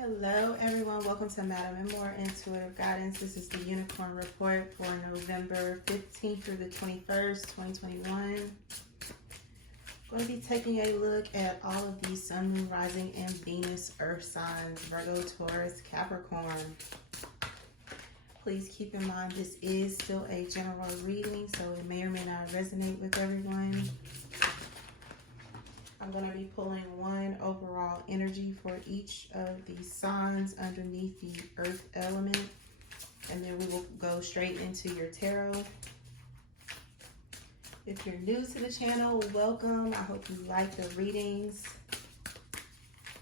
Hello everyone, welcome to MadamMemoir Intuitive Guidance. This is the Unicorn Report for November 15th through the 21st, 2021. I'm going to be taking a look at all of these Sun, Moon, Rising, and Venus Earth signs, Virgo, Taurus, Capricorn. Please keep in mind this is still a general reading, so it may or may not resonate with everyone. I'm going to be pulling one overall energy for each of the signs underneath the earth element. And then we will go straight into your tarot. If you're new to the channel, welcome. I hope you like the readings.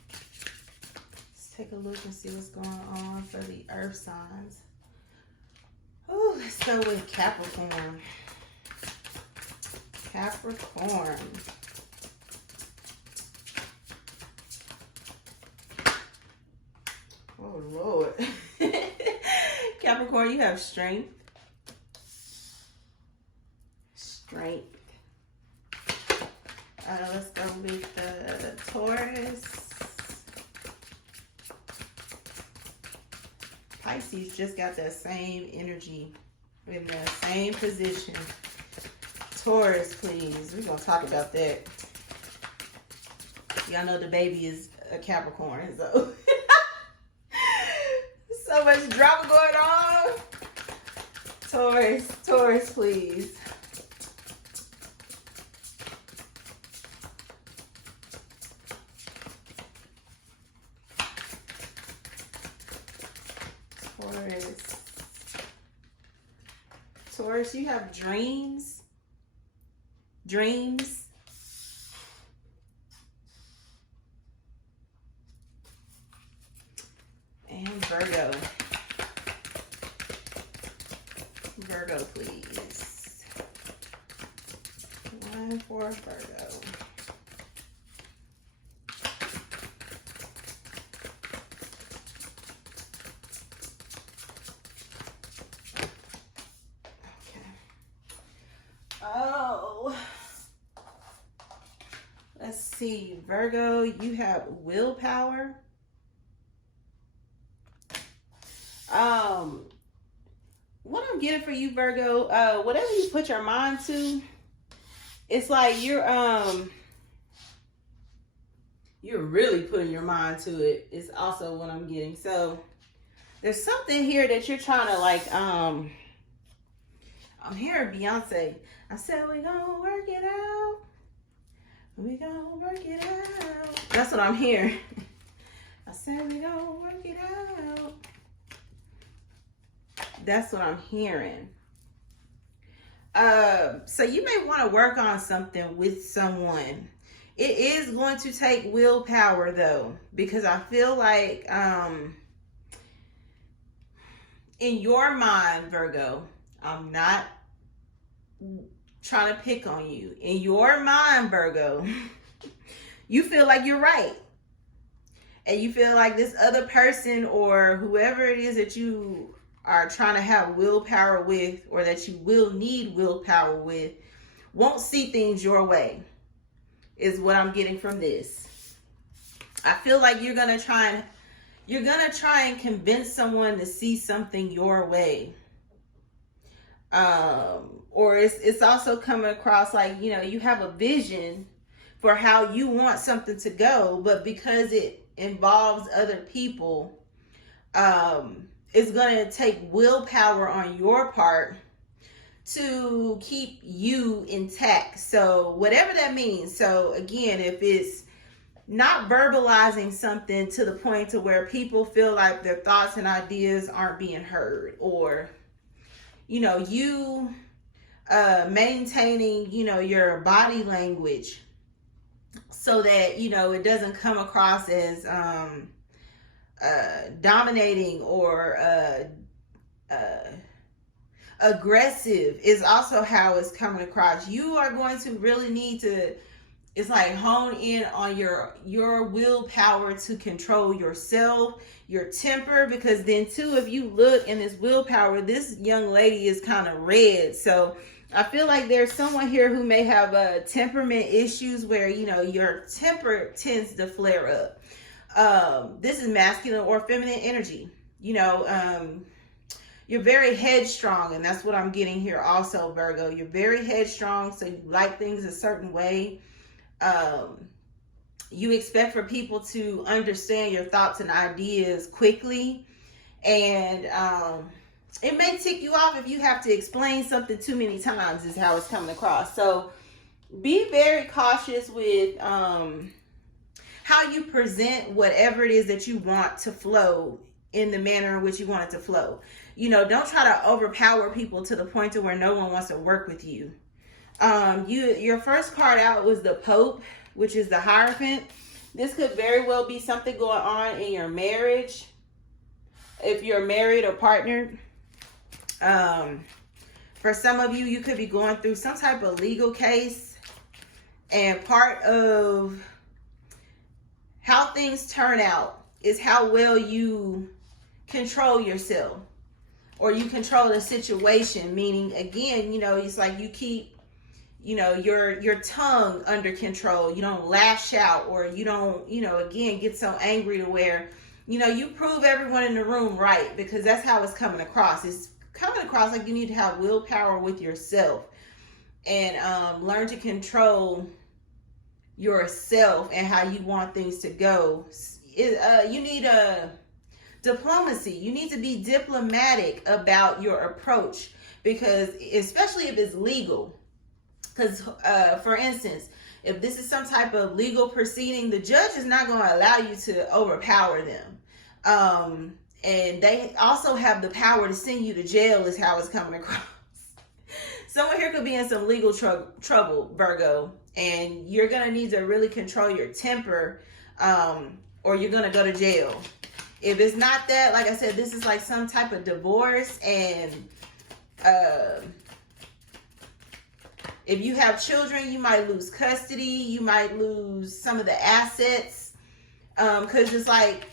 Let's take a look and see what's going on for the earth signs. Oh, let's go with Capricorn. Capricorn. Oh, Lord. Capricorn, you have strength. Strength. Let's go with the Taurus. Pisces just got that same energy in the same position. Taurus, please. We're going to talk about that. Y'all know the baby is a Capricorn, so... So much drama going on. Taurus, please. Taurus, you have dreams. And Virgo. Virgo, please. One for Virgo. Okay. Oh. Let's see. Virgo, you have willpower. What I'm getting for you, Virgo, whatever you put your mind to, it's like you're really putting your mind to it. It's also what I'm getting. So there's something here that you're trying to like, I'm hearing Beyonce. I said, we gonna work it out. We gonna work it out. That's what I'm hearing. I said, we gonna work it out. That's what I'm hearing. So you may want to work on something with someone. It is going to take willpower though, because I feel like in your mind, Virgo, I'm not trying to pick on you. In your mind, Virgo, you feel like you're right. And you feel like this other person or whoever it is that you are trying to have willpower with, or that you will need willpower with, won't see things your way, is what I'm getting from this. I feel like you're gonna try and convince someone to see something your way. Or it's also coming across like, you know, you have a vision for how you want something to go, but because it involves other people, it's going to take willpower on your part to keep you intact. So whatever that means. So again, if it's not verbalizing something to the point to where people feel like their thoughts and ideas aren't being heard, or, you know, you maintaining, you know, your body language so that, you know, it doesn't come across as dominating or aggressive, is also how it's coming across. You are going to really need to, it's like, hone in on your willpower to control yourself, your temper, because then too, if you look in this willpower, this young lady is kind of red. So I feel like there's someone here who may have temperament issues where, you know, your temper tends to flare up. This is masculine or feminine energy. You know, you're very headstrong, and that's what I'm getting here also, Virgo. You're very headstrong, so you like things a certain way. You expect for people to understand your thoughts and ideas quickly, and it may tick you off if you have to explain something too many times, is how it's coming across. So be very cautious with how you present whatever it is that you want to flow in the manner in which you want it to flow. You know, don't try to overpower people to the point to where no one wants to work with you. Your first card out was the Pope, which is the Hierophant. This could very well be something going on in your marriage, if you're married or partnered. For some of you, you could be going through some type of legal case, and part of how things turn out is how well you control yourself, or you control the situation. Meaning, again, you know, it's like you keep, you know, your tongue under control. You don't lash out, or you don't, you know, again, get so angry to where, you know, you prove everyone in the room right, because that's how it's coming across. It's coming across like you need to have willpower with yourself, and learn to control yourself and how you want things to go. You need a diplomacy. You need to be diplomatic about your approach, because especially if it's legal. Because for instance, if this is some type of legal proceeding, the judge is not going to allow you to overpower them. And they also have the power to send you to jail, is how it's coming across. Someone here could be in some legal trouble, Virgo, and you're going to need to really control your temper, or you're going to go to jail. If it's not that, like I said, this is like some type of divorce, and if you have children, you might lose custody. You might lose some of the assets, because it's like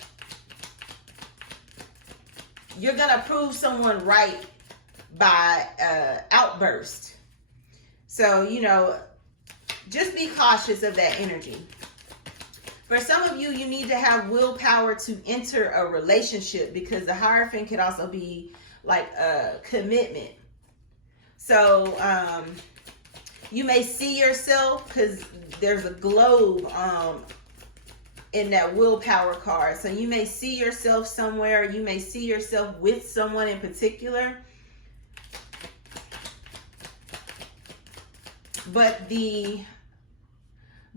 you're going to prove someone right by outburst. So, you know, just be cautious of that energy. For some of you, you need to have willpower to enter a relationship, because the Hierophant could also be like a commitment. So, you may see yourself, because there's a globe in that willpower card. So you may see yourself somewhere. You may see yourself with someone in particular. But the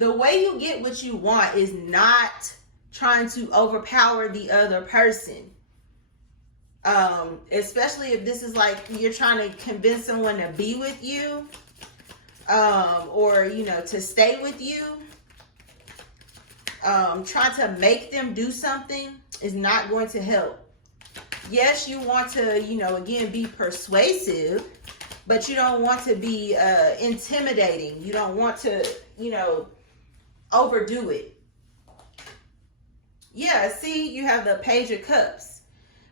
way you get what you want is not trying to overpower the other person. Especially if this is like you're trying to convince someone to be with you, or, you know, to stay with you. Trying to make them do something is not going to help. Yes, you want to, you know, again, be persuasive, but you don't want to be intimidating. You don't want to, you know, overdo it. Yeah, see, you have the Page of Cups.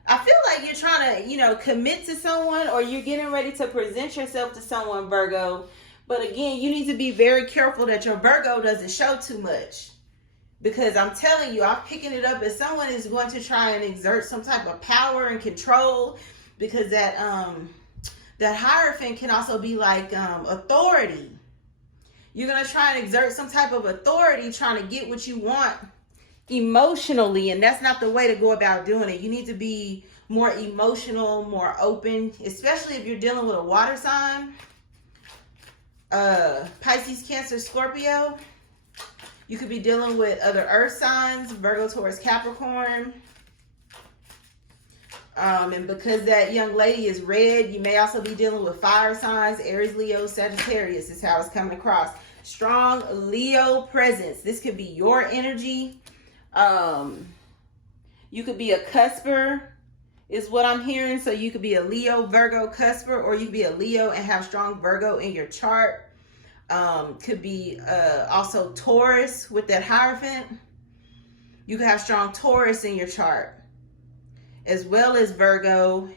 I feel like you're trying to, you know, commit to someone, or you're getting ready to present yourself to someone, Virgo. But again, you need to be very careful that your Virgo doesn't show too much. Because I'm telling you, I'm picking it up as someone is going to try and exert some type of power and control. Because that Hierophant can also be like authority. You're going to try and exert some type of authority, trying to get what you want emotionally. And that's not the way to go about doing it. You need to be more emotional, more open, especially if you're dealing with a water sign. Pisces, Cancer, Scorpio. You could be dealing with other earth signs, Virgo, Taurus, Capricorn. And because that young lady is red, you may also be dealing with fire signs, Aries, Leo, Sagittarius is how it's coming across. Strong Leo presence. This could be your energy. You could be a cusper, is what I'm hearing. So you could be a Leo, Virgo, cusper, or you could be a Leo and have strong Virgo in your chart. Could be also Taurus with that Hierophant. You could have strong Taurus in your chart, as well as Virgo,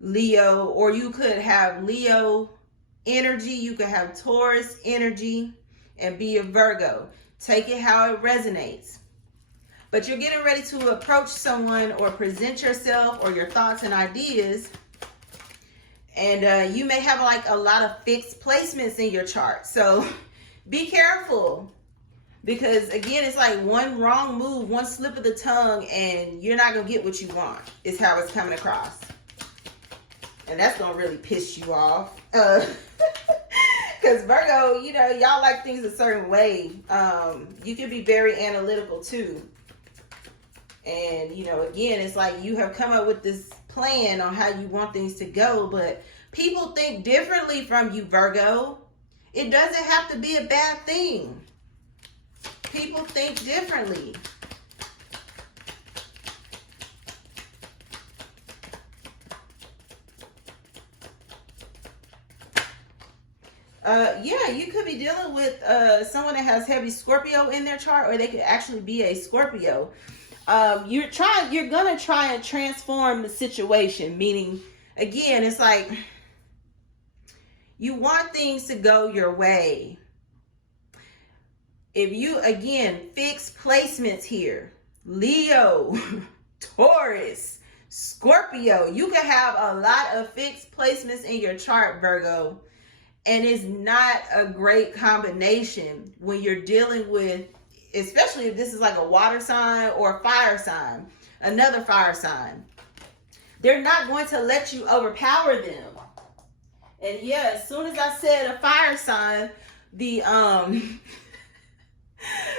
Leo, or you could have Leo energy. You could have Taurus energy and be a Virgo. Take it how it resonates. But you're getting ready to approach someone or present yourself or your thoughts and ideas. And you may have like a lot of fixed placements in your chart. So be careful. Because again, it's like one wrong move, one slip of the tongue, and you're not going to get what you want, is how it's coming across. And that's going to really piss you off. Because Virgo, you know, y'all like things a certain way. You can be very analytical too. And, you know, again, it's like you have come up with this plan on how you want things to go. But people think differently from you, Virgo. It doesn't have to be a bad thing. People think differently. Yeah, you could be dealing with someone that has heavy Scorpio in their chart, or they could actually be a Scorpio. You're gonna try and transform the situation, meaning, again, it's like you want things to go your way. If you, again, fix placements here, Leo, Taurus, Scorpio, you can have a lot of fixed placements in your chart, Virgo, and it's not a great combination when you're dealing with, especially if this is like a water sign or a fire sign, another fire sign. They're not going to let you overpower them. And yeah, as soon as I said a fire sign, the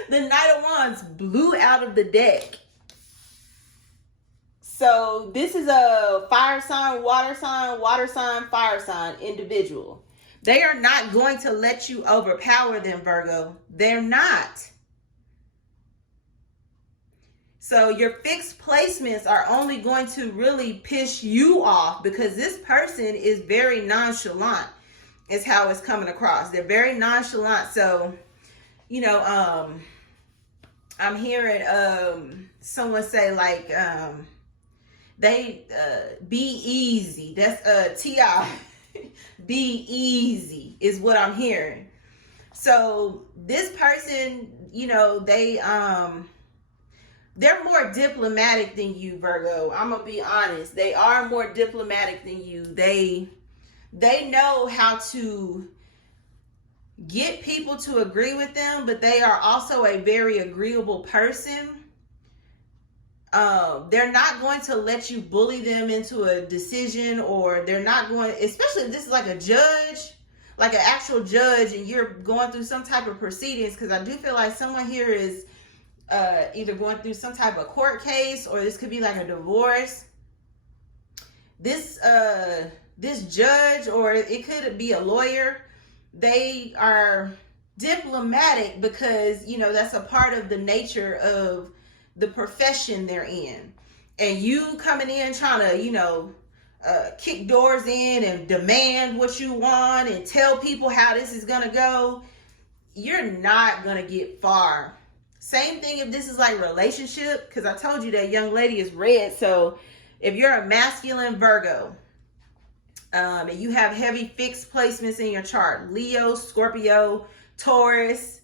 the Knight of Wands blew out of the deck. So this is a fire sign, water sign, fire sign individual. They are not going to let you overpower them, Virgo. They're not. So your fixed placements are only going to really piss you off because this person is very nonchalant, is how it's coming across. They're very nonchalant. So, you know, I'm hearing someone say like, they be easy. That's T.I. Be easy is what I'm hearing. So this person, you know, they're more diplomatic than you, Virgo. I'm gonna be honest. They are more diplomatic than you. They know how to get people to agree with them, but they are also a very agreeable person. They're not going to let you bully them into a decision, or they're not going, especially if this is like a judge, like an actual judge, and you're going through some type of proceedings, because I do feel like someone here is either going through some type of court case, or this could be like a divorce. This judge, or it could be a lawyer, they are diplomatic because, you know, that's a part of the nature of the profession they're in. And you coming in trying to, you know, kick doors in and demand what you want and tell people how this is gonna go, you're not gonna get far. Same thing if this is like relationship, because I told you that young lady is red. So if you're a masculine Virgo, and you have heavy fixed placements in your chart, Leo, Scorpio, Taurus,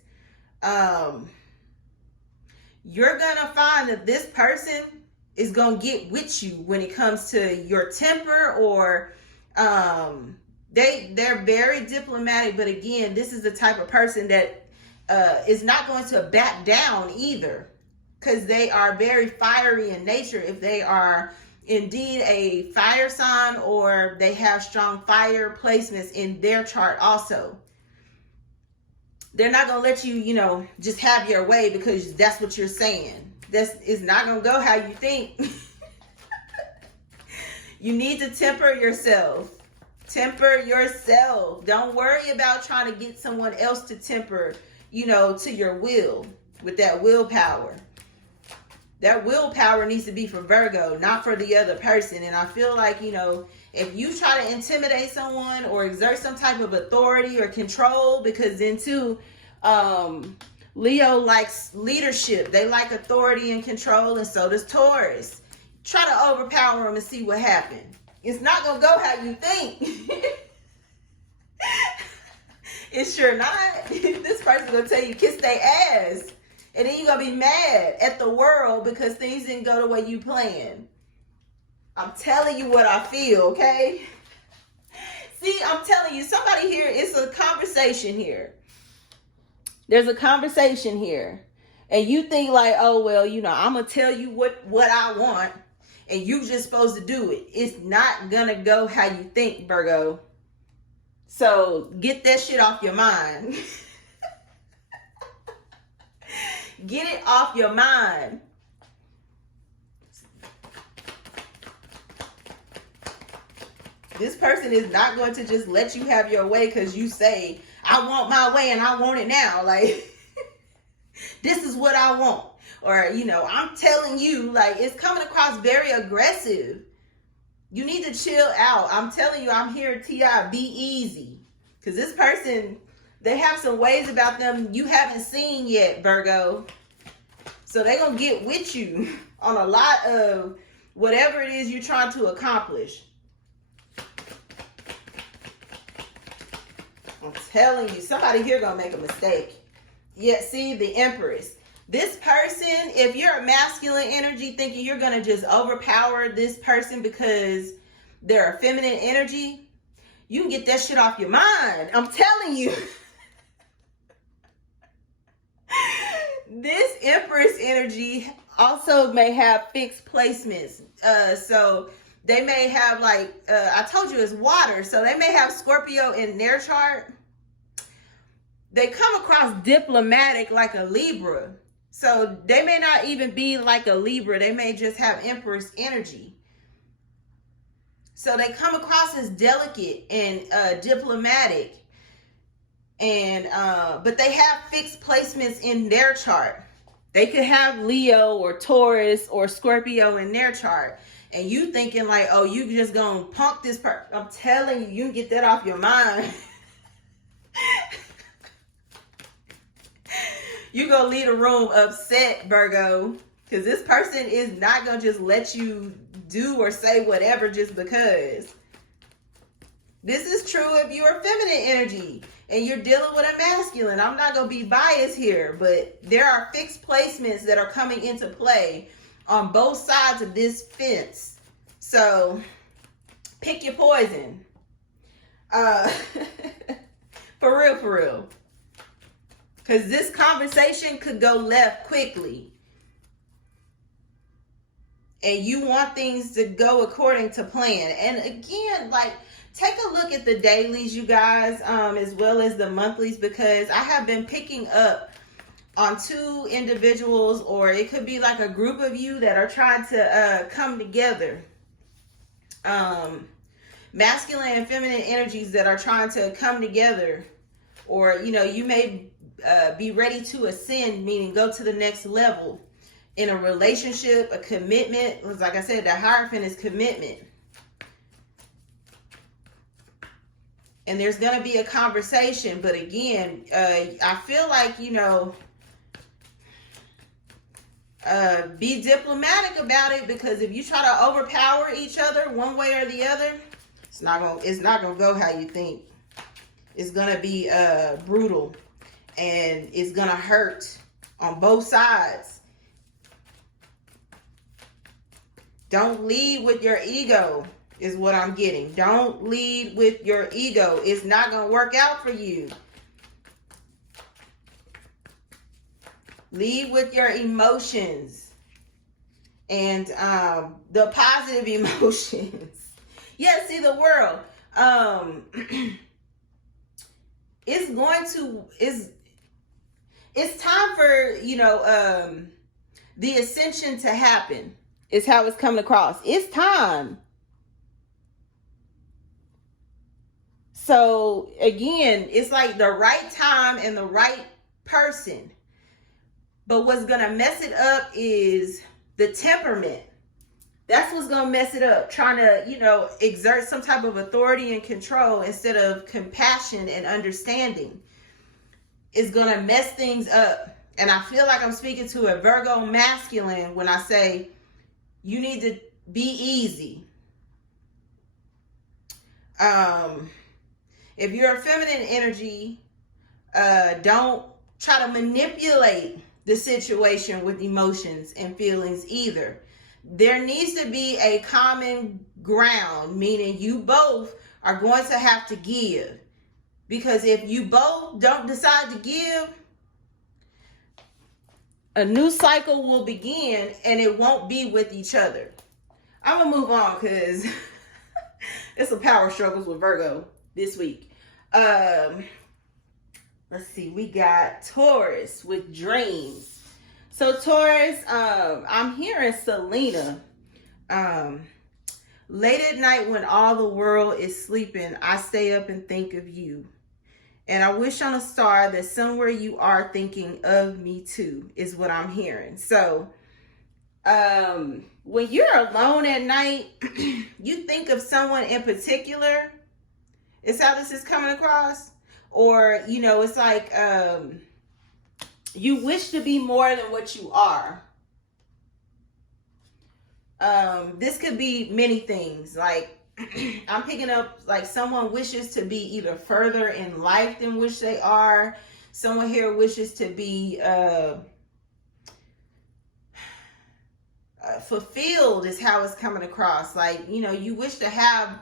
you're gonna find that this person is gonna get with you when it comes to your temper, or they're very diplomatic. But again, this is the type of person that is not going to back down either, because they are very fiery in nature. If they are indeed a fire sign, or they have strong fire placements in their chart also, they're not going to let you, you know, just have your way because that's what you're saying. It's not going to go how you think. You need to temper yourself. Temper yourself. Don't worry about trying to get someone else to temper, you know, to your will with that willpower. That willpower needs to be for Virgo, not for the other person. And I feel like, you know, if you try to intimidate someone or exert some type of authority or control, because then too, Leo likes leadership. They like authority and control, and so does Taurus. Try to overpower them and see what happens. It's not going to go how you think. It's sure not. This person's going to tell you kiss their ass. And then you're going to be mad at the world because things didn't go the way you planned. I'm telling you what I feel, okay? See, I'm telling you, somebody here, it's a conversation here. There's a conversation here. And you think like, oh, well, you know, I'm going to tell you what I want. And you just supposed to do it. It's not going to go how you think, Virgo. So get that shit off your mind. Get it off your mind. This person is not going to just let you have your way because you say, I want my way and I want it now. Like, this is what I want. Or, you know, I'm telling you, like, it's coming across very aggressive. You need to chill out. I'm telling you, I'm here, T.I. Be easy. Because this person, they have some ways about them you haven't seen yet, Virgo. So they're going to get with you on a lot of whatever it is you're trying to accomplish. I'm telling you, somebody here going to make a mistake. Yeah, see, the Empress. This person, if you're a masculine energy thinking you're going to just overpower this person because they're a feminine energy, you can get that shit off your mind. I'm telling you. This Empress energy also may have fixed placements. So they may have like, I told you it's water. So they may have Scorpio in their chart. They come across diplomatic like a Libra. So they may not even be like a Libra. They may just have Empress energy. So they come across as delicate and diplomatic. And but they have fixed placements in their chart. They could have Leo or Taurus or Scorpio in their chart. And you thinking like, oh, you just gonna punk this person. I'm telling you, you can get that off your mind. You gonna leave the room upset, Virgo, because this person is not gonna just let you do or say whatever just because. This is true if you're a feminine energy and you're dealing with a masculine. I'm not gonna be biased here, but there are fixed placements that are coming into play on both sides of this fence. So pick your poison. For real, for real. Because this conversation could go left quickly. And you want things to go according to plan. And again, like, take a look at the dailies, you guys, as well as the monthlies, because I have been picking up on two individuals, or it could be like a group of you that are trying to come together. Masculine and feminine energies that are trying to come together. Or, you know, you may be ready to ascend, meaning go to the next level in a relationship, a commitment. Like I said, the Hierophant is commitment. And there's going to be a conversation. But again, I feel like, you know, be diplomatic about it, because if you try to overpower each other one way or the other, it's not gonna go how you think. It's gonna be brutal, and it's gonna hurt on both sides. Don't lead with your ego is what I'm getting. Don't lead with your ego. It's not gonna work out for you. Lead with your emotions and the positive emotions. Yeah, see, the world. It's time for, you know, the ascension to happen. Is how it's coming across. It's time. So again, it's like the right time and the right person. But what's going to mess it up is the temperament. That's what's going to mess it up. Trying to, you know, exert some type of authority and control instead of compassion and understanding is going to mess things up. And I feel like I'm speaking to a Virgo masculine when I say you need to be easy. If you're a feminine energy, don't try to manipulate the situation with emotions and feelings either. There needs to be a common ground, meaning you both are going to have to give. Because if you both don't decide to give, a new cycle will begin and it won't be with each other. I'm going to move on because it's some power struggles with Virgo this week. Let's see. We got Taurus with dreams. So Taurus, I'm hearing Selena. Late at night when all the world is sleeping, I stay up and think of you. And I wish on a star that somewhere you are thinking of me too, is what I'm hearing. So when you're alone at night, you think of someone in particular. Is how this is coming across. Or, you know, it's like you wish to be more than what you are. This could be many things. Like, I'm picking up like someone wishes to be either further in life than which they are. Someone here wishes to be fulfilled is how it's coming across. Like, you know, you wish to have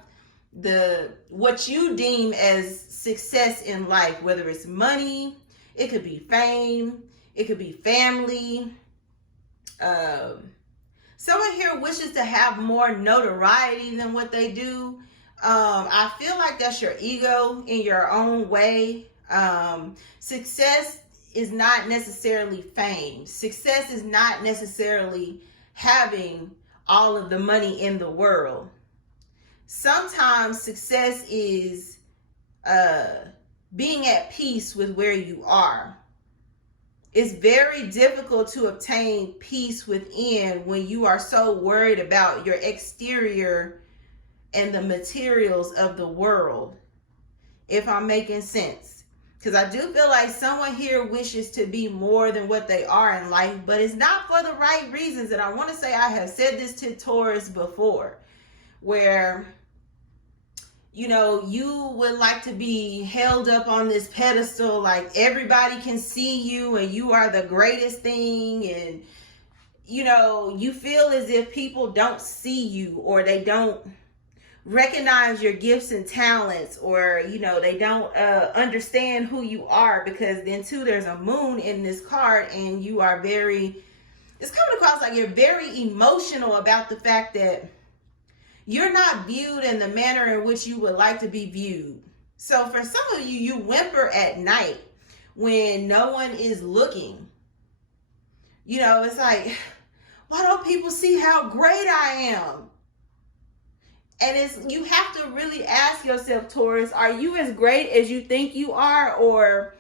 what you deem as success in life, whether it's money, it could be fame, it could be family. Someone here wishes to have more notoriety than what they do. I feel like that's your ego in your own way. Success is not necessarily fame. Success is not necessarily having all of the money in the world. Sometimes success is being at peace with where you are. It's very difficult to obtain peace within when you are so worried about your exterior and the materials of the world, if I'm making sense. Because I do feel like someone here wishes to be more than what they are in life, but it's not for the right reasons. And I want to say I have said this to Taurus before, where, you know, you would like to be held up on this pedestal, like everybody can see you and you are the greatest thing. And, you know, you feel as if people don't see you, or they don't recognize your gifts and talents, or, you know, they don't understand who you are, because then too, there's a moon in this card and you are it's coming across like you're very emotional about the fact that you're not viewed in the manner in which you would like to be viewed. So for some of you, you whimper at night when no one is looking. You know, it's like, why don't people see how great I am? And you have to really ask yourself, Taurus, are you as great as you think you are? Or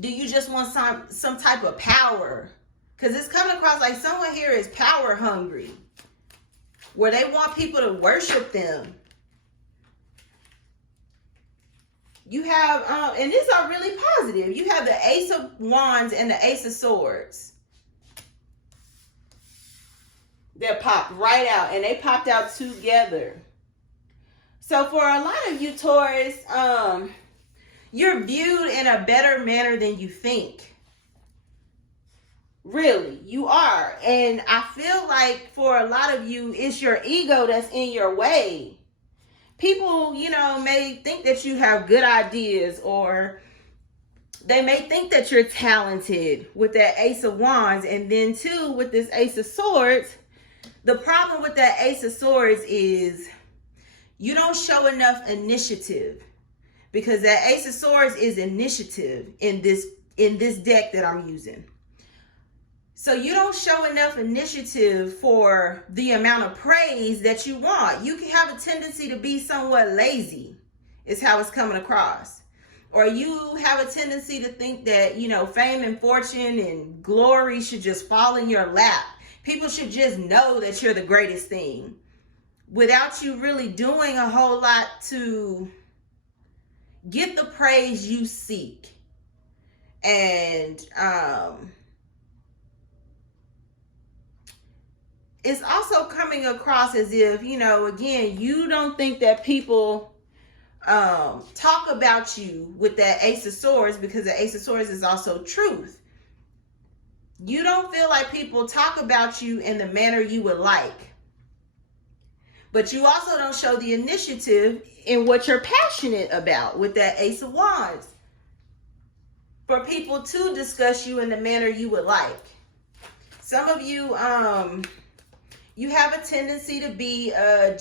do you just want some type of power? Because it's coming across like someone here is power hungry, where they want people to worship them. You have, and these are really positive. You have the Ace of Wands and the Ace of Swords. That popped right out, and they popped out together. So for a lot of you, Taurus, you're viewed in a better manner than you think. Really, you are. And I feel like for a lot of you, it's your ego that's in your way. People, you know, may think that you have good ideas, or they may think that you're talented with that Ace of Wands. And then too, with this Ace of Swords, the problem with that Ace of Swords is you don't show enough initiative, because that Ace of Swords is initiative in this deck that I'm using. So you don't show enough initiative for the amount of praise that you want. You can have a tendency to be somewhat lazy, is how it's coming across. Or you have a tendency to think that, you know, fame and fortune and glory should just fall in your lap. People should just know that you're the greatest thing, without you really doing a whole lot to get the praise you seek. And it's also coming across as if, you know, again, you don't think that people talk about you with that Ace of Swords, because the Ace of Swords is also truth. You don't feel like people talk about you in the manner you would like. But you also don't show the initiative in what you're passionate about with that Ace of Wands for people to discuss you in the manner you would like. Some of you, you have a tendency to be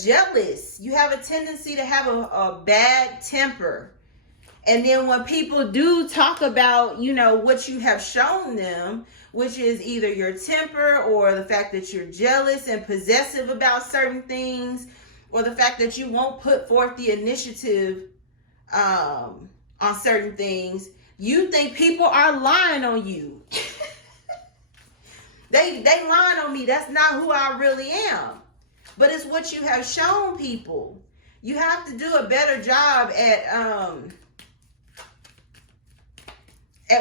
jealous. You have a tendency to have a bad temper. And then when people do talk about, you know, what you have shown them, which is either your temper or the fact that you're jealous and possessive about certain things, or the fact that you won't put forth the initiative on certain things, you think people are lying on you. They lying on me. That's not who I really am. But it's what you have shown people. You have to do a better job at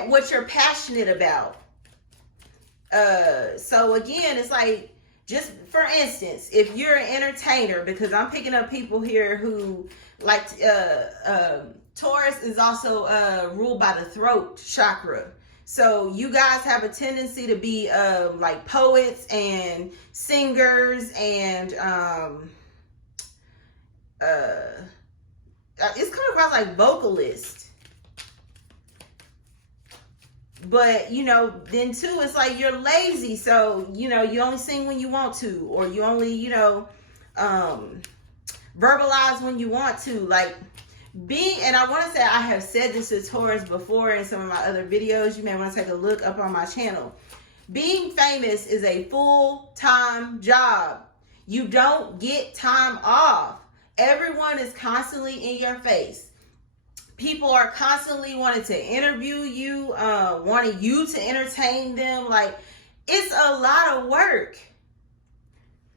what you're passionate about. So again, it's like, just for instance, if you're an entertainer, because I'm picking up people here who like, Taurus is also ruled by the throat chakra. So you guys have a tendency to be like poets and singers and it's coming across like vocalists. But, you know, then too, it's like you're lazy. So, you know, you only sing when you want to, or you only, you know, verbalize when you want to. Like being, and I want to say, I have said this to Taurus before in some of my other videos. You may want to take a look up on my channel. Being famous is a full-time job. You don't get time off. Everyone is constantly in your face. People are constantly wanting to interview you, wanting you to entertain them. Like, it's a lot of work.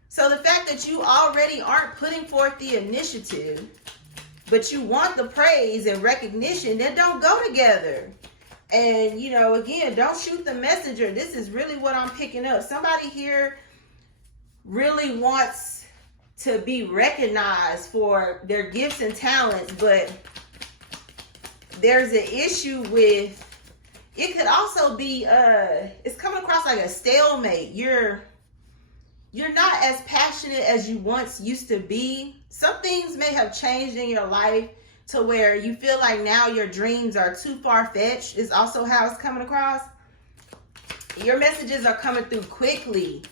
So the fact that you already aren't putting forth the initiative, but you want the praise and recognition, that don't go together. And, you know, again, don't shoot the messenger. This is really what I'm picking up. Somebody here really wants to be recognized for their gifts and talents, but there's an issue with, it could also be, it's coming across like a stalemate. You're not as passionate as you once used to be. Some things may have changed in your life to where you feel like now your dreams are too far-fetched, is also how it's coming across. Your messages are coming through quickly,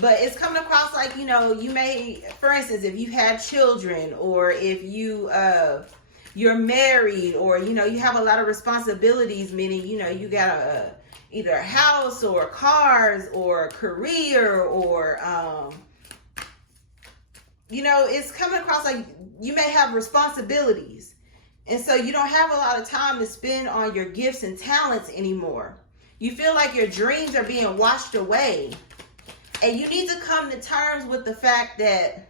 but it's coming across like, you know, you may, for instance, if you had children, or if you, you're married, or, you know, you have a lot of responsibilities, meaning, you know, you got either a house or cars or a career or, you know, it's coming across like you may have responsibilities. And so you don't have a lot of time to spend on your gifts and talents anymore. You feel like your dreams are being washed away. And you need to come to terms with the fact that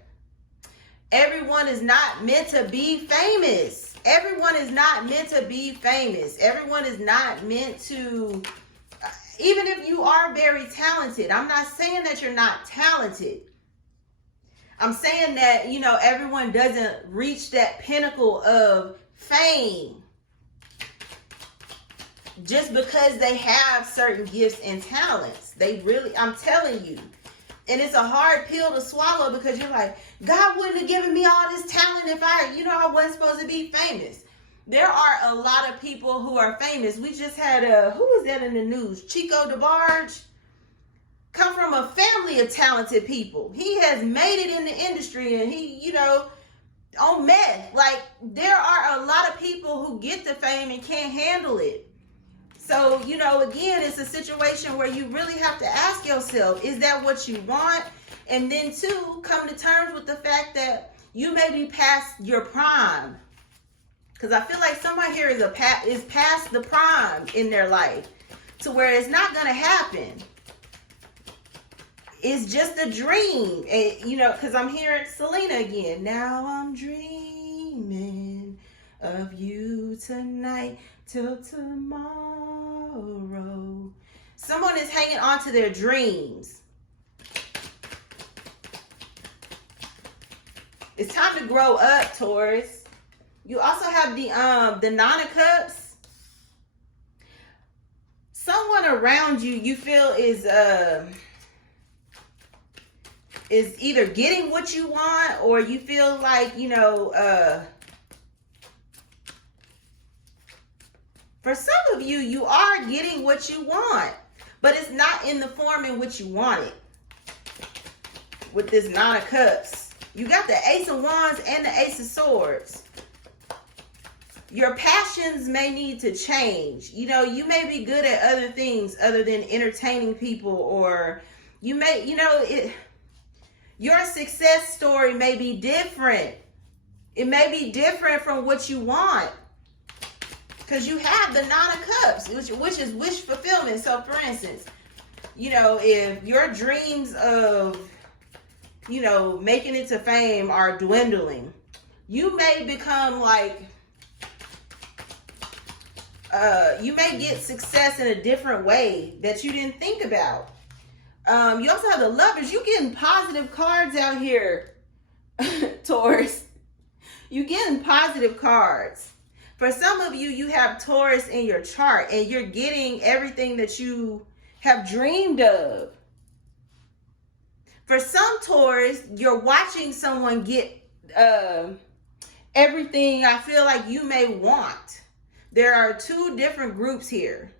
everyone is not meant to be famous. Everyone is not meant to be famous. Everyone is not meant to, even if you are very talented, I'm not saying that you're not talented. I'm saying that, you know, everyone doesn't reach that pinnacle of fame just because they have certain gifts and talents. They really, I'm telling you. And it's a hard pill to swallow, because you're like, God wouldn't have given me all this talent if I, you know, I wasn't supposed to be famous. There are a lot of people who are famous. We just had who was that in the news? Chico DeBarge. Come from a family of talented people. He has made it in the industry, and he, you know, on meth. Like, there are a lot of people who get the fame and can't handle it. So, you know, again, it's a situation where you really have to ask yourself, is that what you want? And then two, come to terms with the fact that you may be past your prime. Because I feel like somebody here is past the prime in their life, to where it's not going to happen. It's just a dream. And, you know, because I'm hearing Selena again. Now I'm dreaming of you tonight till tomorrow. Someone is hanging on to their dreams. It's time to grow up, Taurus. You also have the Nine of Cups. Someone around you, you feel is either getting what you want, or you feel like, you know, for some of you, you are getting what you want, but it's not in the form in which you want it. With this Nine of Cups, you got the Ace of Wands and the Ace of Swords. Your passions may need to change. You know, you may be good at other things other than entertaining people, or you may, you know, your success story may be different. It may be different from what you want. Because you have the Nine of Cups, which is wish fulfillment. So, for instance, you know, if your dreams of, you know, making it to fame are dwindling, you may become like, you may get success in a different way that you didn't think about. You also have the Lovers. You getting positive cards out here, Taurus. You getting positive cards. For some of you, you have Taurus in your chart, and you're getting everything that you have dreamed of. For some Taurus, you're watching someone get everything I feel like you may want. There are two different groups here.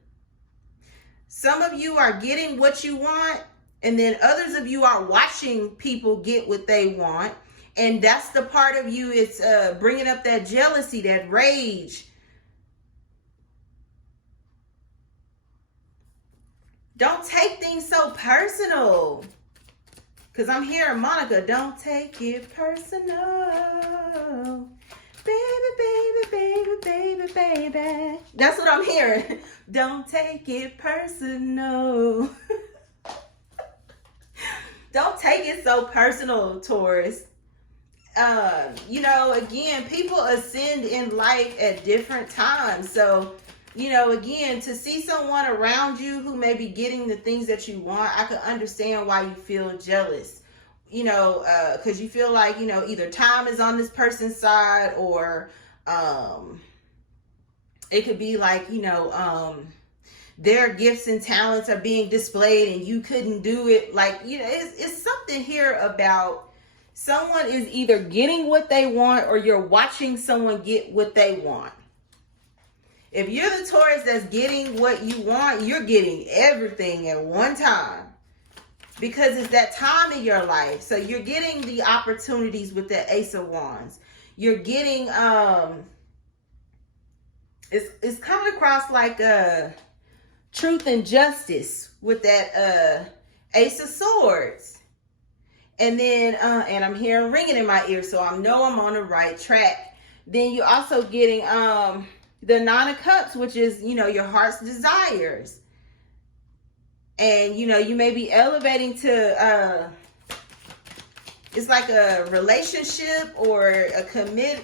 Some of you are getting what you want, and then others of you are watching people get what they want. And that's the part of you, it's bringing up that jealousy, that rage. Don't take things so personal. Because I'm hearing Monica, don't take it personal. Baby, baby, baby, baby, baby. That's what I'm hearing. Don't take it personal. Don't take it so personal, Taurus. You know, again, people ascend in life at different times. So, you know, again, to see someone around you who may be getting the things that you want, I can understand why you feel jealous. You know, because you feel like, you know, either time is on this person's side, or it could be like, you know, their gifts and talents are being displayed and you couldn't do it. Like, you know, it's something here about someone is either getting what they want, or you're watching someone get what they want. If you're the Taurus that's getting what you want, you're getting everything at one time. Because it's that time in your life. So you're getting the opportunities with the Ace of Wands. You're getting, it's coming across like truth and justice with that Ace of Swords. And then, and I'm hearing ringing in my ear, so I know I'm on the right track. Then you're also getting the Nine of Cups, which is, you know, your heart's desires. And, you know, you may be elevating to, it's like a relationship or a commitment.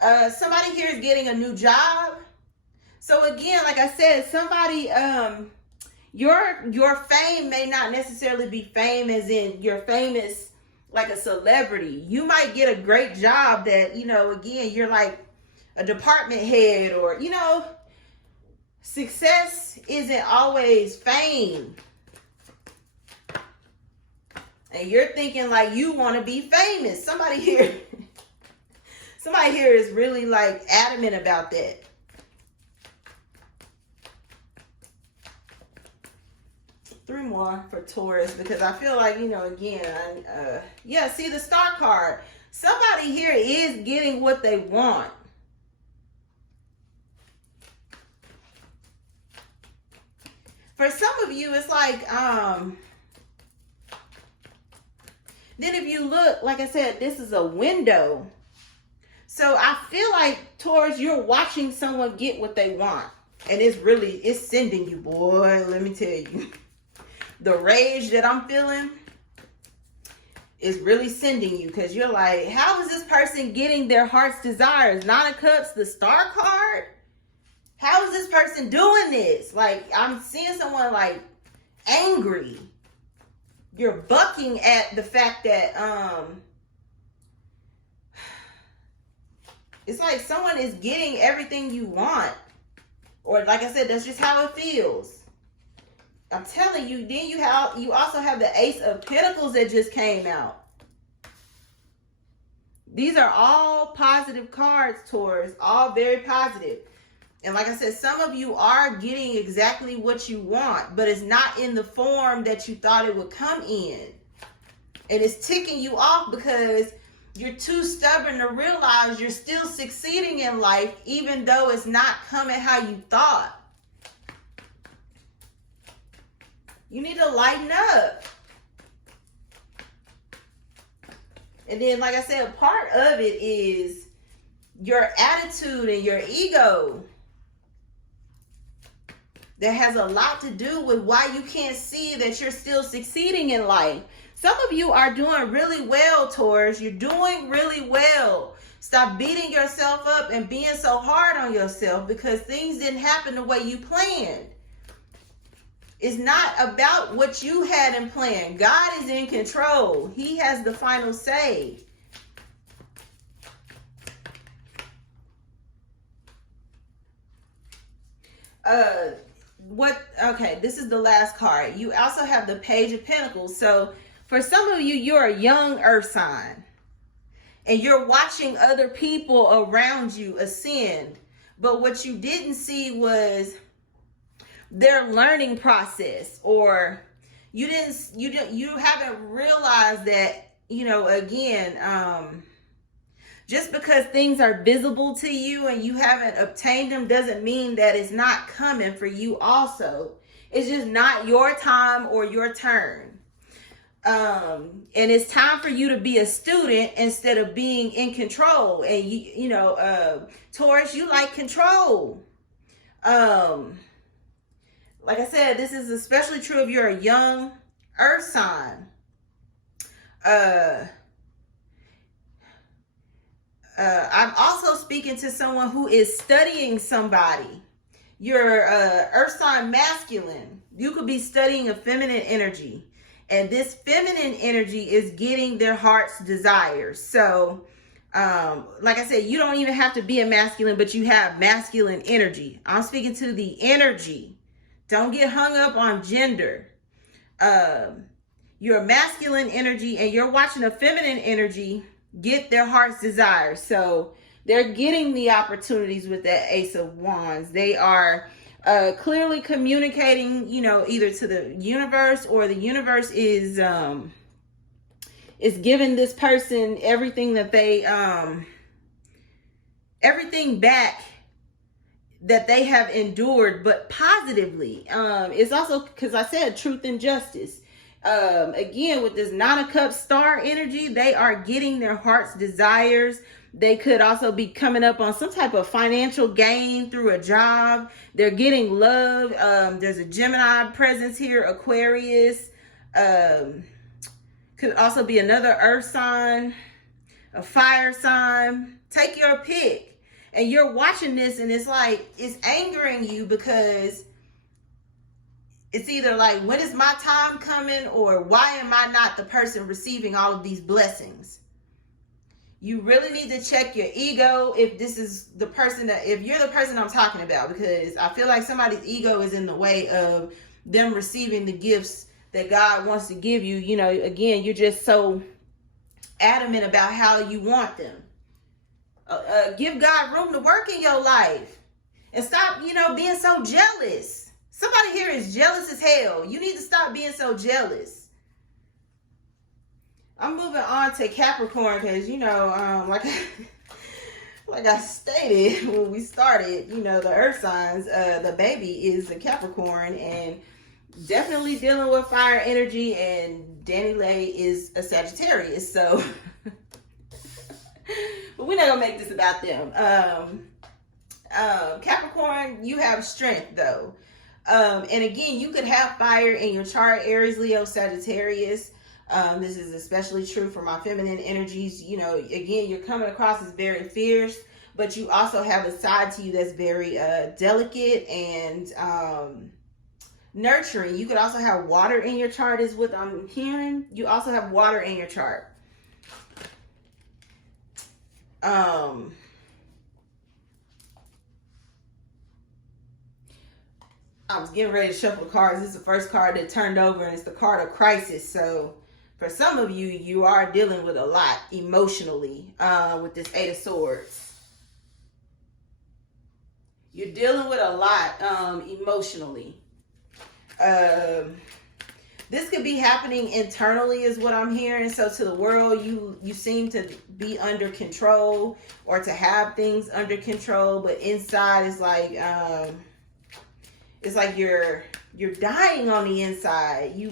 Somebody here is getting a new job. So again, like I said, somebody, your fame may not necessarily be fame as in you're famous like a celebrity. You might get a great job that, you know, again, you're like a department head, or, you know, success isn't always fame. And you're thinking like you want to be famous. Somebody here is really like adamant about that. Three more for Taurus, because I feel like, you know, again, yeah, see the Star card. Somebody here is getting what they want. For some of you, it's like, then if you look, like I said, this is a window. So I feel like, Taurus, you're watching someone get what they want. And it's sending you, boy, let me tell you. The rage that I'm feeling is really sending you, because you're like, how is this person getting their heart's desires? Nine of Cups, the Star card. How is this person doing this? Like, I'm seeing someone like angry. You're bucking at the fact that It's like someone is getting everything you want. Or like I said, that's just how it feels. I'm telling you, then you also have the Ace of Pentacles that just came out. These are all positive cards, Taurus, all very positive. And like I said, some of you are getting exactly what you want, but it's not in the form that you thought it would come in. And it's ticking you off because you're too stubborn to realize you're still succeeding in life, even though it's not coming how you thought. You need to lighten up. And then, like I said, part of it is your attitude and your ego. That has a lot to do with why you can't see that you're still succeeding in life. Some of you are doing really well, Taurus. You're doing really well. Stop beating yourself up and being so hard on yourself because things didn't happen the way you planned. It's not about what you had in plan. God is in control. He has the final say. Okay, this is the last card. You also have the Page of Pentacles. So for some of you, you're a young earth sign and you're watching other people around you ascend. But what you didn't see was their learning process, or you haven't realized that, you know, again, just because things are visible to you and you haven't obtained them doesn't mean that it's not coming for you also. It's just not your time or your turn. And it's time for you to be a student instead of being in control. And you know, Taurus, you like control. Like I said, this is especially true if you're a young earth sign. I'm also speaking to someone who is studying somebody. You're earth sign masculine. You could be studying a feminine energy. And this feminine energy is getting their heart's desires. So, like I said, you don't even have to be a masculine, but you have masculine energy. I'm speaking to the energy. Don't get hung up on gender. You're a masculine energy and you're watching a feminine energy get their heart's desire. So they're getting the opportunities with that Ace of Wands. They are clearly communicating, you know, either to the universe or the universe is giving this person everything that they, everything back that they have endured, but positively. It's also, because I said truth and justice. Again, with this Nine of Cups star energy, they are getting their heart's desires. They could also be coming up on some type of financial gain through a job. They're getting love. There's a Gemini presence here, Aquarius. Could also be another earth sign, a fire sign. Take your pick. And you're watching this and it's like, it's angering you because it's either like, when is my time coming? Or why am I not the person receiving all of these blessings? You really need to check your ego if this is the person that, if you're the person I'm talking about, because I feel like somebody's ego is in the way of them receiving the gifts that God wants to give you. You know, again, you're just so adamant about how you want them. Give God room to work in your life and stop, you know, being so jealous. Somebody here is jealous as hell. You need to stop being so jealous. I'm moving on to Capricorn because, you know, like I stated when we started, you know, the earth signs, the baby is the Capricorn and definitely dealing with fire energy, and Danny Lay is a Sagittarius. So, but we're not going to make this about them. Capricorn, you have strength though. And again, you could have fire in your chart, Aries, Leo, Sagittarius. This is especially true for my feminine energies. You know, again, you're coming across as very fierce, but you also have a side to you that's very delicate and nurturing. You could also have water in your chart is what I'm hearing. You also have water in your chart. I was getting ready to shuffle the cards. This is the first card that turned over, and it's the card of crisis. So for some of you, you are dealing with a lot emotionally with this Eight of Swords. You're dealing with a lot emotionally. This could be happening internally is what I'm hearing. So to the world, you seem to be under control or to have things under control, but inside it's like you're dying on the inside. You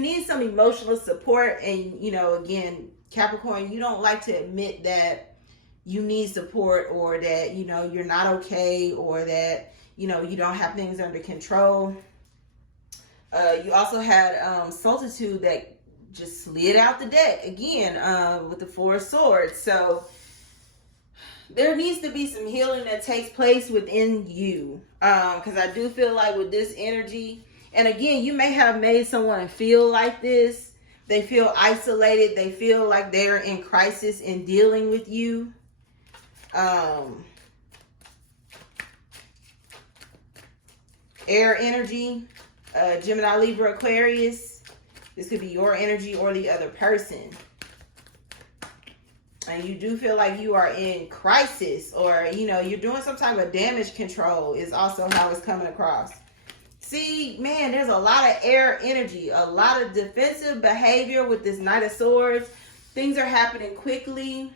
need some emotional support. And, you know, again, Capricorn, you don't like to admit that you need support, or that, you know, you're not okay, or that, you know, you don't have things under control. You also had Solitude that just slid out the deck again with the Four of Swords. So there needs to be some healing that takes place within you, because I do feel like with this energy, and again, you may have made someone feel like this. They feel isolated. They feel like they're in crisis in dealing with you. Air energy, Gemini, Libra, Aquarius. This could be your energy or the other person. And you do feel like you are in crisis, or, you know, you're doing some type of damage control is also how it's coming across. See, man, there's a lot of air energy, a lot of defensive behavior with this Knight of Swords. Things are happening quickly.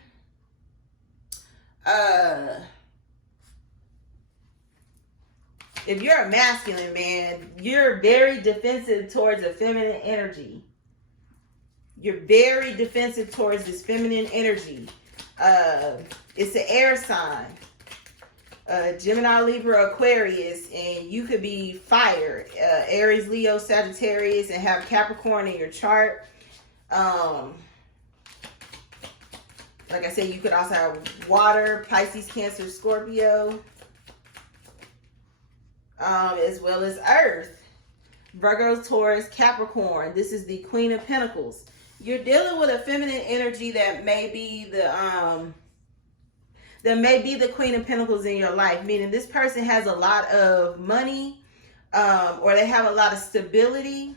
If you're a masculine, man, you're very defensive towards a feminine energy. You're very defensive towards this feminine energy. It's an air sign. Gemini, Libra, Aquarius, and you could be fire. Aries, Leo, Sagittarius, and have Capricorn in your chart. Like I said, you could also have water, Pisces, Cancer, Scorpio, as well as Earth. Virgo, Taurus, Capricorn. This is the Queen of Pentacles. You're dealing with a feminine energy that may be the Queen of Pentacles in your life, meaning this person has a lot of money, or they have a lot of stability,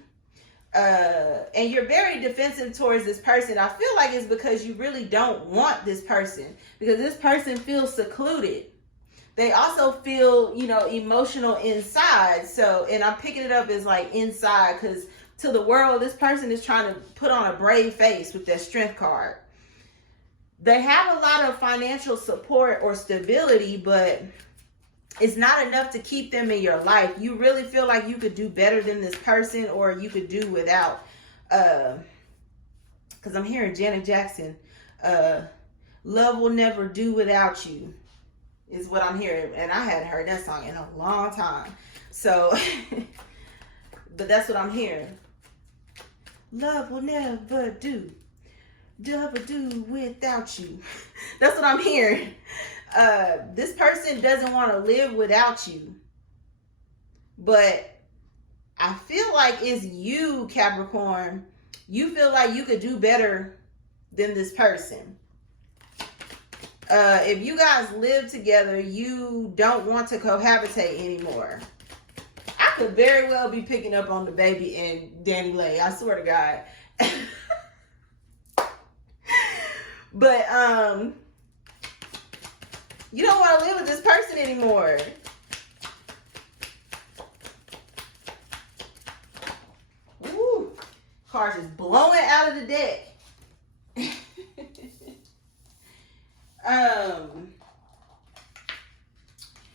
and you're very defensive towards this person. I feel like it's because you really don't want this person, because this person feels secluded. They also feel, you know, emotional inside. So, and I'm picking it up as like inside, because to the world, this person is trying to put on a brave face with their Strength card. They have a lot of financial support or stability, but it's not enough to keep them in your life. You really feel like you could do better than this person, or you could do without. Because I'm hearing Janet Jackson, love will never do without you, is what I'm hearing. And I hadn't heard that song in a long time. So, but that's what I'm hearing. Love will never do without you. That's what I'm hearing. This person doesn't want to live without you, but I feel like it's you, Capricorn. You feel like you could do better than this person. If you guys live together, you don't want to cohabitate anymore. I could very well be picking up on the baby and Danny Lay. I swear to God. But you don't want to live with this person anymore. Woo. Cards just blowing out of the deck.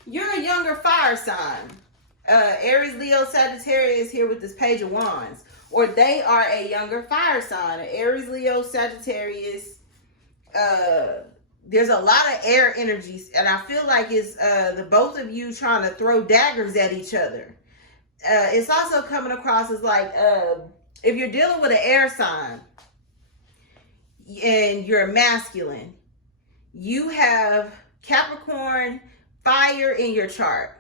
You're a younger fire sign. Aries, Leo, Sagittarius here with this Page of Wands. Or they are a younger fire sign. Aries, Leo, Sagittarius. There's a lot of air energies, and I feel like it's the both of you trying to throw daggers at each other. It's also coming across as like, if you're dealing with an air sign and you're a masculine, you have Capricorn, fire in your chart.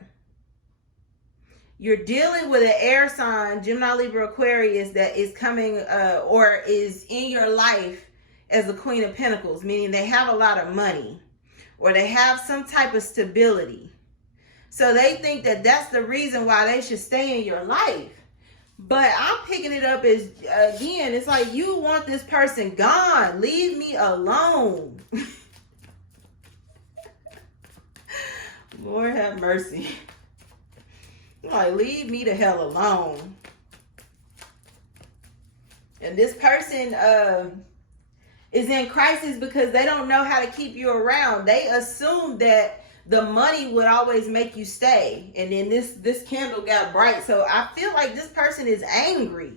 You're dealing with an air sign, Gemini, Libra, Aquarius, that is coming or is in your life as the Queen of Pentacles, meaning they have a lot of money or they have some type of stability. So they think that that's the reason why they should stay in your life. But I'm picking it up as, again, it's like you want this person gone. Leave me alone. Lord have mercy. Like, leave me the hell alone. And this person is in crisis because they don't know how to keep you around. They assume that the money would always make you stay. And then this candle got bright. So I feel like this person is angry.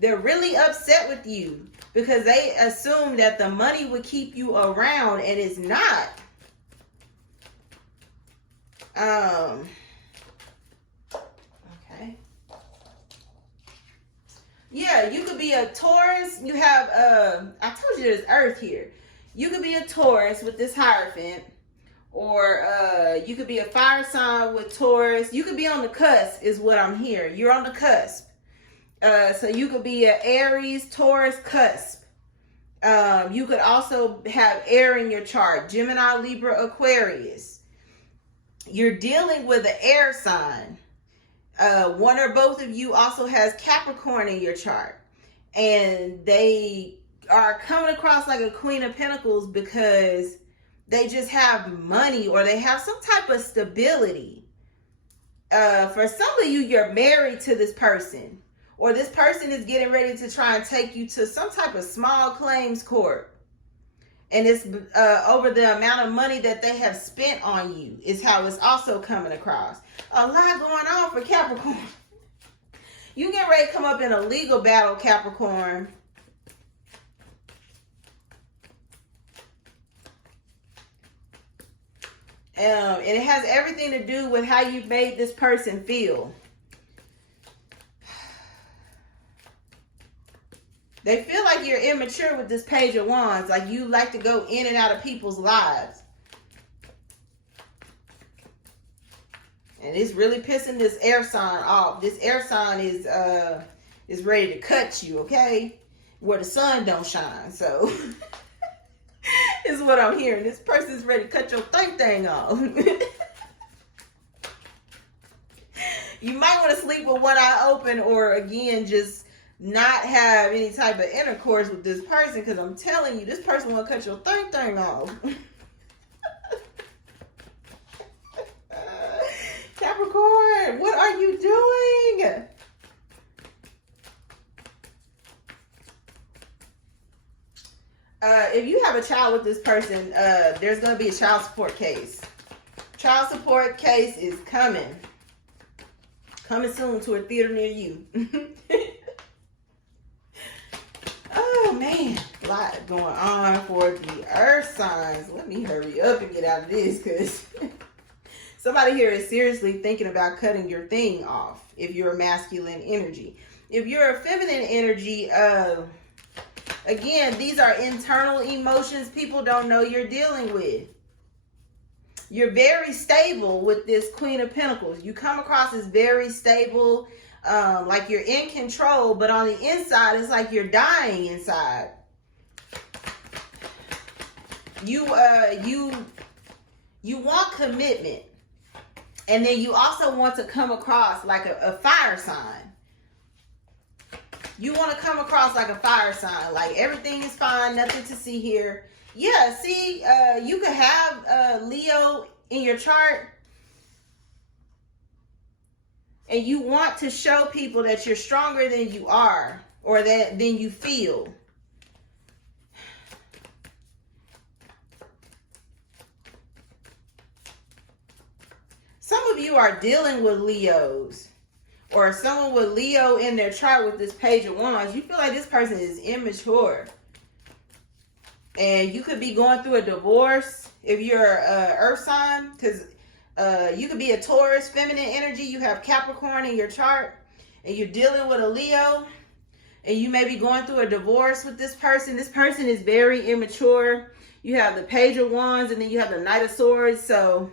They're really upset with you because they assume that the money would keep you around, and it's not. Okay. Yeah, you could be a Taurus. You have, I told you there's Earth here. You could be a Taurus with this Hierophant. Or you could be a fire sign with Taurus. You could be on the cusp is what I'm hearing. You're on the cusp. So you could be an Aries, Taurus cusp. You could also have air in your chart. Gemini, Libra, Aquarius. You're dealing with an air sign. One or both of you also has Capricorn in your chart. And they are coming across like a Queen of Pentacles because they just have money or they have some type of stability. For some of you, you're married to this person. Or this person is getting ready to try and take you to some type of small claims court. And it's over the amount of money that they have spent on you is how it's also coming across. A lot going on for Capricorn. You get ready to come up in a legal battle, Capricorn. And it has everything to do with how you've made this person feel. They feel like you're immature with this Page of Wands. Like you like to go in and out of people's lives. And it's really pissing this air sign off. This air sign is ready to cut you, okay? Where the sun don't shine. So is what I'm hearing. This person's ready to cut your thing off. You might want to sleep with one eye open, or again, just not have any type of intercourse with this person, because I'm telling you, this person will cut your thing off. Capricorn, what are you doing? If you have a child with this person, there's going to be a child support case. Child support case is coming. Coming soon to a theater near you. Oh, man. A lot going on for the earth signs. Let me hurry up and get out of this, because somebody here is seriously thinking about cutting your thing off if you're a masculine energy. If you're a feminine energy, again, these are internal emotions people don't know you're dealing with. You're very stable with this Queen of Pentacles. You come across as very stable, like you're in control, but on the inside, it's like you're dying inside. You want commitment, and then you also want to come across like a fire sign. You want to come across like a fire sign, like everything is fine, nothing to see here. Yeah, see, you could have Leo in your chart, and you want to show people that you're stronger than you are, or than you feel. Some of you are dealing with Leos, or someone with Leo in their chart with this Page of Wands. You feel like this person is immature. And you could be going through a divorce if you're an earth sign, because you could be a Taurus, feminine energy. You have Capricorn in your chart, and you're dealing with a Leo, and you may be going through a divorce with this person. This person is very immature. You have the Page of Wands, and then you have the Knight of Swords. So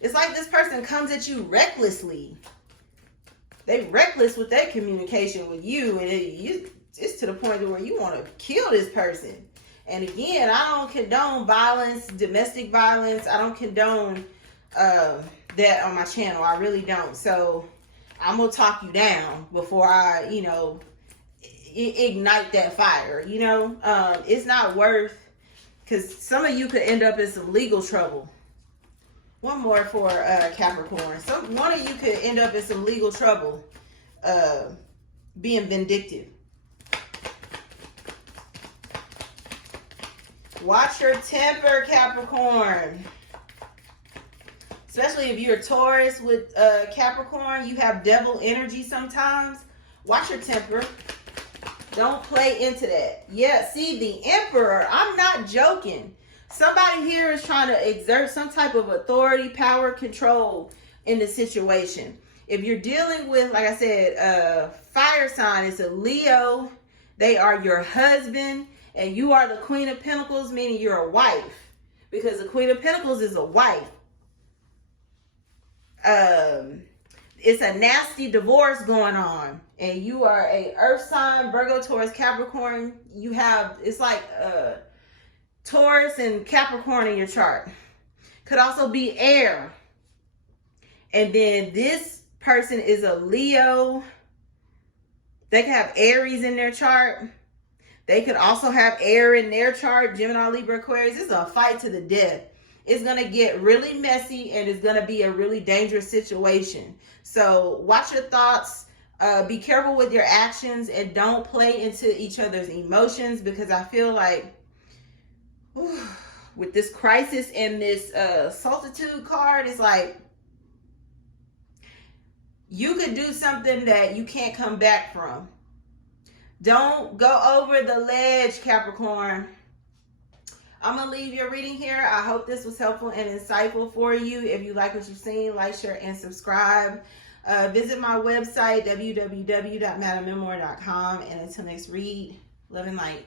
it's like this person comes at you recklessly. They reckless with their communication with you, and it's to the point where you want to kill this person. And again, I don't condone violence, domestic violence. I don't condone that on my channel. I really don't. So I'm gonna talk you down before I, you know, ignite that fire. You know, it's not worth, because some of you could end up in some legal trouble. One more for Capricorn. One of you could end up in some legal trouble, being vindictive. Watch your temper, Capricorn. Especially if you're a Taurus with Capricorn, you have devil energy sometimes. Watch your temper. Don't play into that. Yeah, see, the Emperor, I'm not joking. Somebody here is trying to exert some type of authority, power, control in the situation. If you're dealing with, like I said, fire sign, it's a Leo. They are your husband, and you are the Queen of Pentacles, meaning you're a wife. Because the Queen of Pentacles is a wife. It's a nasty divorce going on, and you are a earth sign, Virgo, Taurus, Capricorn. You have, it's like Taurus and Capricorn in your chart. Could also be air. And then this person is a Leo. They could have Aries in their chart. They could also have air in their chart, Gemini, Libra, Aquarius. This is a fight to the death. It's going to get really messy, and it's going to be a really dangerous situation. So watch your thoughts. Be careful with your actions, and don't play into each other's emotions, because I feel like with this crisis and this solitude card, it's like you could do something that you can't come back from. Don't go over the ledge, Capricorn. I'm going to leave your reading here. I hope this was helpful and insightful for you. If you like what you've seen, like, share, and subscribe. Visit my website, www.MadamMemoir.com. And until next read, love and light.